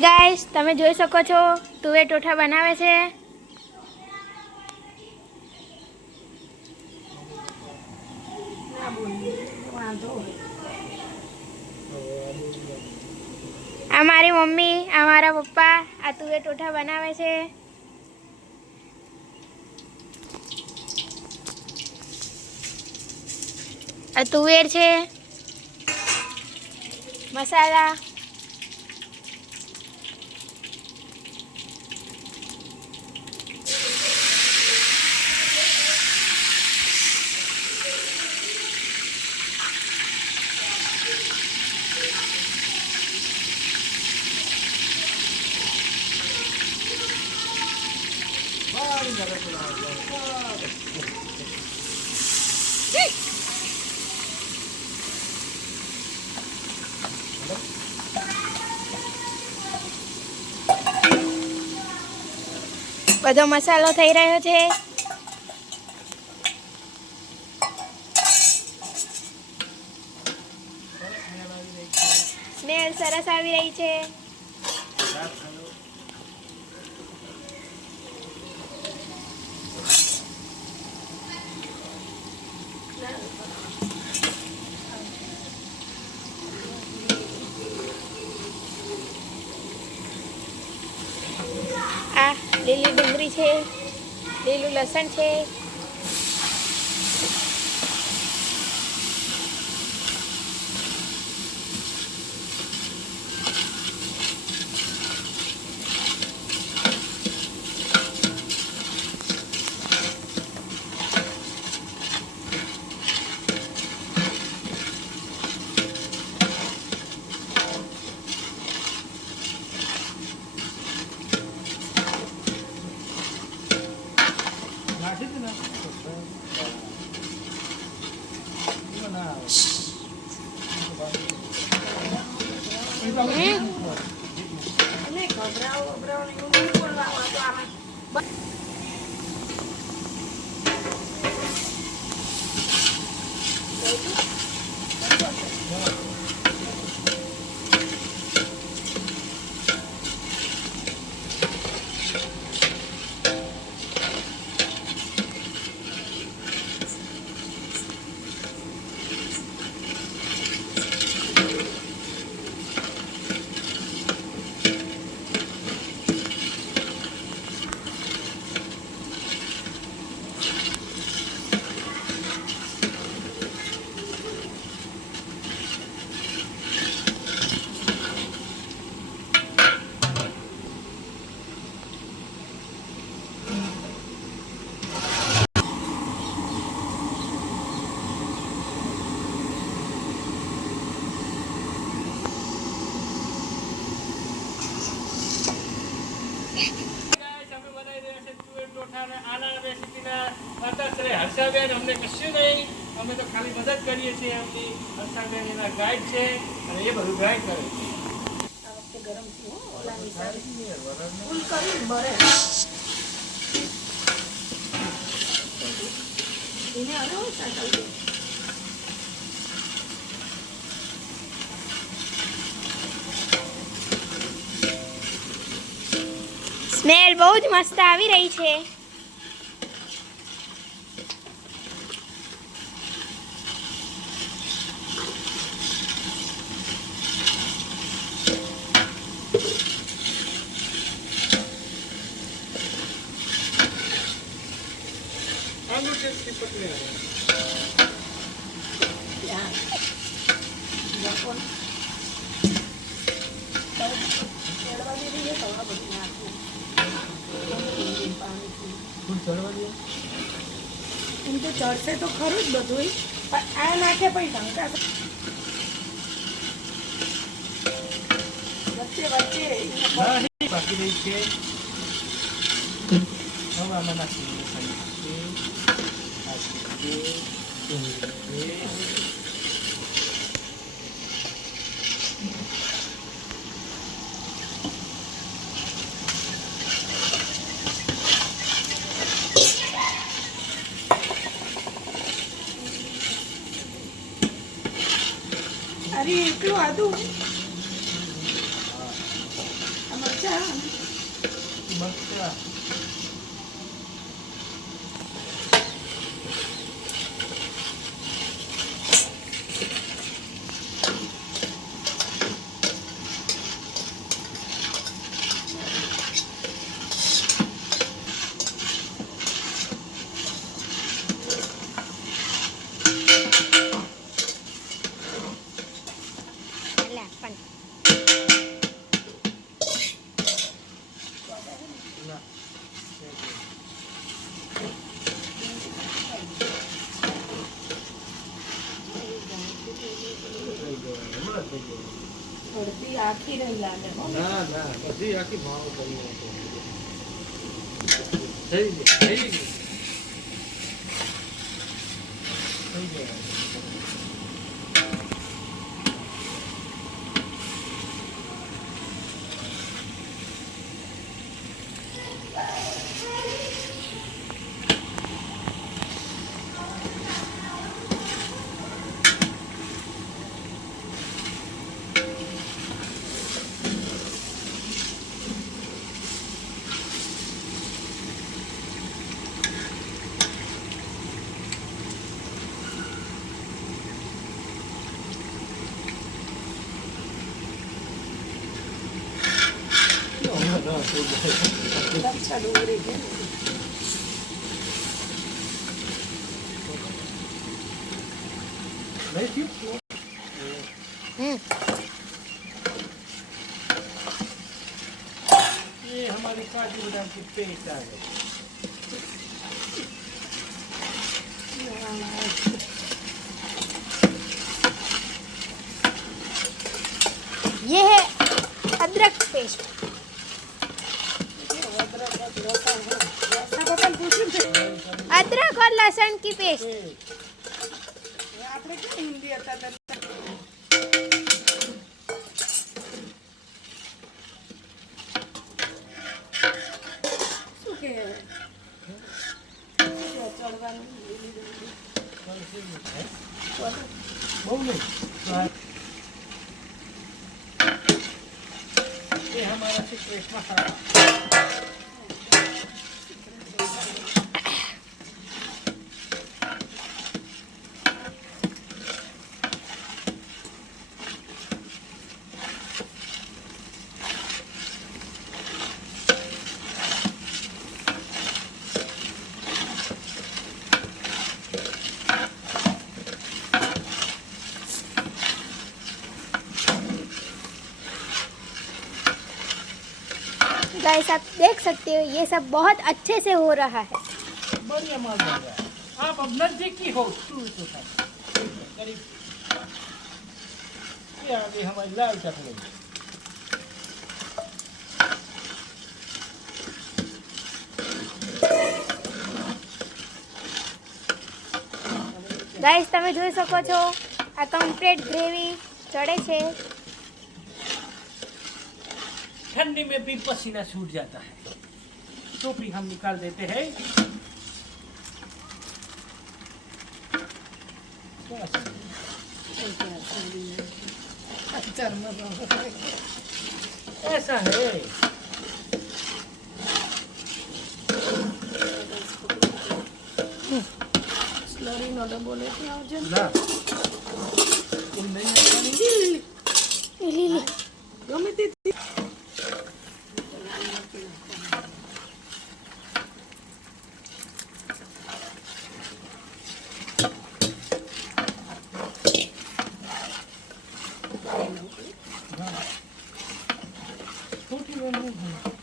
Guys તમે જોઈ શકો છો તુવેર ટોઠા બનાવે છે। આ મારી મમ્મી આ મારા પપ્પા આ તુવેર ટોઠા બનાવે છે। આ તુવેર છે મસાલા બધો મસાલો થઈ રહ્યો છે। સ્મેલ સરસ આવી રહી છે। આ લીલી ડુંગળી છે લીલું લસણ છે હર્ષાબેન અમને કશું નહીં, અમે તો ખાલી મદદ કરીએ છીએ। એમની હર્ષાબેન એના ગાઈડ છે અને એ બધું ગાઈડ કરે છે। આ વખતે ગરમ થયું ઓલાની સાથે ફૂલ કરી બરે એને આનો સાચવ દે। સ્મેલ બહુ જ મસ્ત આવી રહી છે। એમ તો ચડશે તો ખરું જ બધું, પણ આ નાખે પણ શંકા વચ્ચે વચ્ચે બાકી રહી છે। હવે આમાં નાખી અરે એટલું આદું મરચાં. લે પણ ના. અડધી આખી રહી લાગે હો. ના ના બધી આખી ભાવ કરી નાખો. થઈ ગઈ થઈ ગઈ થઈ ગયા. લચ્છા ડુંગળી છે. નહીં થયું? ये हमारी काजू बादाम की पेस्ट आ गई. ये है अदरक पेस्ट. પપ્પાને પૂછ્યું છે अदरक और लहसुन की पेस्ट. આપણે ક્યાં હિન્દી હતા ત્યારે? શું કે ચડવાનું બહુ નહીં. ये हमारा सीक्रेट मसाला. गाइस आप देख सकते हो ये सब बहुत अच्छे से हो रहा है. बढ़िया माल बन रहा है. आप अब नजदीकी हो तो करीब. ये आ गई हमारी लाल चटनी. ગાઈસ તમે જોઈ શકો છો આ કમ્પ્લીટ ગ્રેવી ચડે છે. ठंडी में भी पसीना छूट जाता है. टोपी हम निकाल देते हैं. ऐसा है. સ્લરીનો ડબ્બો લેતી આવજો ને. ना तुम नहीं खानी? લી લી ગમે તે छोटी वाली नहीं खानी.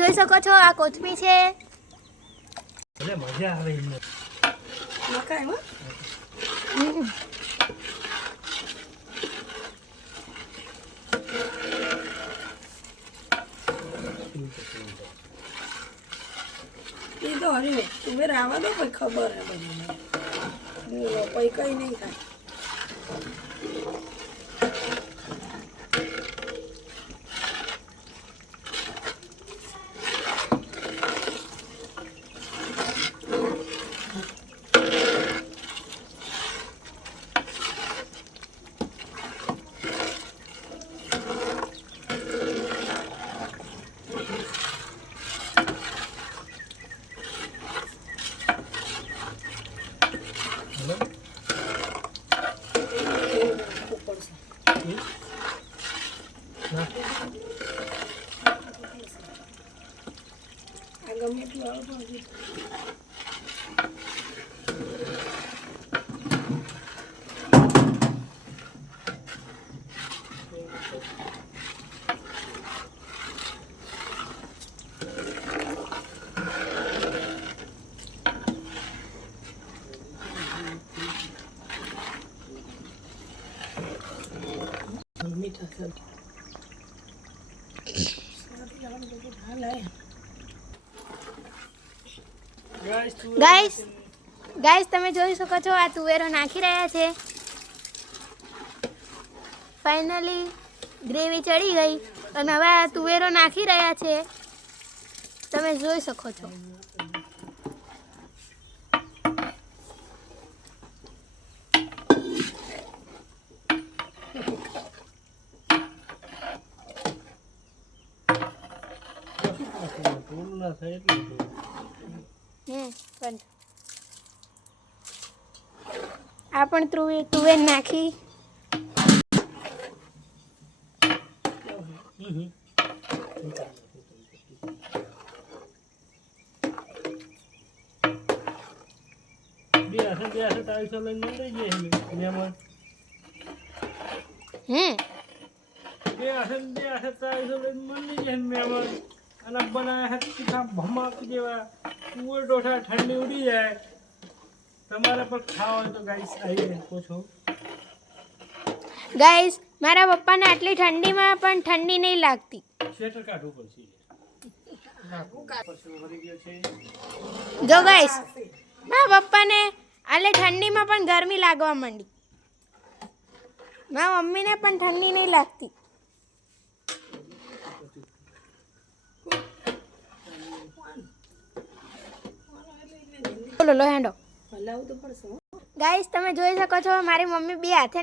જોઈ શકો છો આ કોથમી છે. એટલે મજા આવે એમ. નખાય હો. એ તો હરી તું બે રાવા દો કોઈ ખબર હે બધી બોલો કોઈ કઈ નહીં થાય. આ ગમે એટલું આવે પણ હજી મીઠા સર ગાઈસ તમે જોઈ શકો છો આ તુવેરો નાખી રહ્યા છે. ફાઇનલી ગ્રેવી ચડી ગઈ અને હવે આ તુવેરો નાખી રહ્યા છે. તમે જોઈ શકો છો. પૂરું ના થાય એટલું પણ આ પણ તુવેર નાખી. બે હાથે 250 લઈને મંડાઈ જાય મહેમાન. બે હાથે 250 લઈને મંડી જાય મહેમાન. અને બનાવ્યા તીખા ભમાક જેવા કુંવર ડોઠા ઠંડી ઉડી જાય. તમારે પણ ખાવા હોય તો ગાઈસ આવી શકો છો. ગાઈસ મારા પપ્પાને આટલી ઠંડીમાં પણ ઠંડી નહીં લાગતી. સ્વેટર કાઢવું પડશે. વળી ગયો છે. જો ગાઈસ મારા પપ્પાને આટલી ઠંડીમાં પણ ગરમી લાગવા માંડી. મારા મમ્મીને પણ ઠંડી નહીં લાગતી. બોલો લો હેંડો હલાવું તો પડશે હો. ગાઈસ તમે જોઈ શકો છો મારી મમ્મી બે હાથે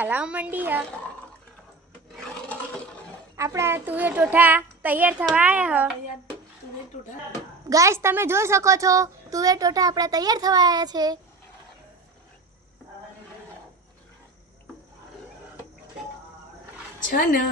હલાવવા માંડી છે. આપણા તુવેર ટોઠા તૈયાર થવા આવ્યા હ. યાર તું બે ટોઠા ગાઈસ તમે જોઈ શકો છો તુવેર ટોઠા આપણા તૈયાર થવા આવ્યા છે. છે ને